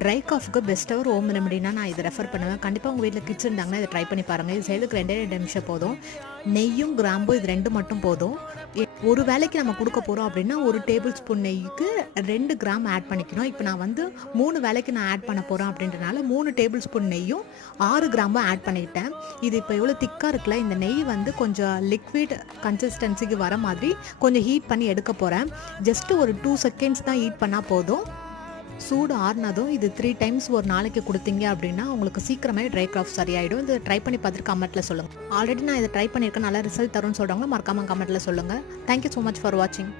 Try காஃப்க்கு பெஸ்ட்டாக ஒரு home ரெமடினா நான் இதை ரெஃபர் பண்ணுவேன். கண்டிப்பாக உங்கள் வீட்டில் கிட்ஸ் இருந்தாங்கன்னா இதை ட்ரை பண்ணி பாருங்கள். இது செய்யறதுக்கு 2 நிமிஷம் போதும். நெய்யும் கிராம்பும் இது 2 மட்டும் போதும். ஒரு வேளைக்கு நம்ம கொடுக்க போகிறோம் அப்படின்னா 1 டேபிள் ஸ்பூன் நெய்க்கு 2 கிராம் ஆட் பண்ணிக்கணும். இப்போ நான் வந்து 3 வேளைக்கு நான் ஆட் பண்ண போகிறேன் அப்படின்றனால 3 டேபிள் ஸ்பூன் நெய்யும் 6 கிராமும் ஆட் பண்ணிக்கிட்டேன். இது இப்போ எவ்வளோ திக்காக இருக்குல்ல, இந்த நெய் வந்து கொஞ்சம் லிக்விட் கன்சிஸ்டன்சிக்கு வர மாதிரி கொஞ்சம் ஹீட் பண்ணி எடுக்க போகிறேன். ஜஸ்ட்டு ஒரு 2 செகண்ட்ஸ் தான் ஹீட் பண்ணால் போதும். சூடு ஆறுனதும் இது 3 டைம்ஸ் ஒரு நாளைக்கு கொடுத்தீங்க அப்படின்னா உங்களுக்கு சீக்கிரமே ட்ரை காஃப் சரியாயிடும். இதை ட்ரை பண்ணி பார்த்துட்டு கமெண்ட்டில் சொல்லுங்கள். ஆல்ரெடி நான் இதை ட்ரை பண்ணியிருக்கேன், நல்லா ரிசல்ட் தரும்னு சொல்கிறவங்க மறக்காமல் கமெண்ட்டில் சொல்லுங்கள். தேங்க்யூ ஸோ மச் ஃபார் வாட்சிங்.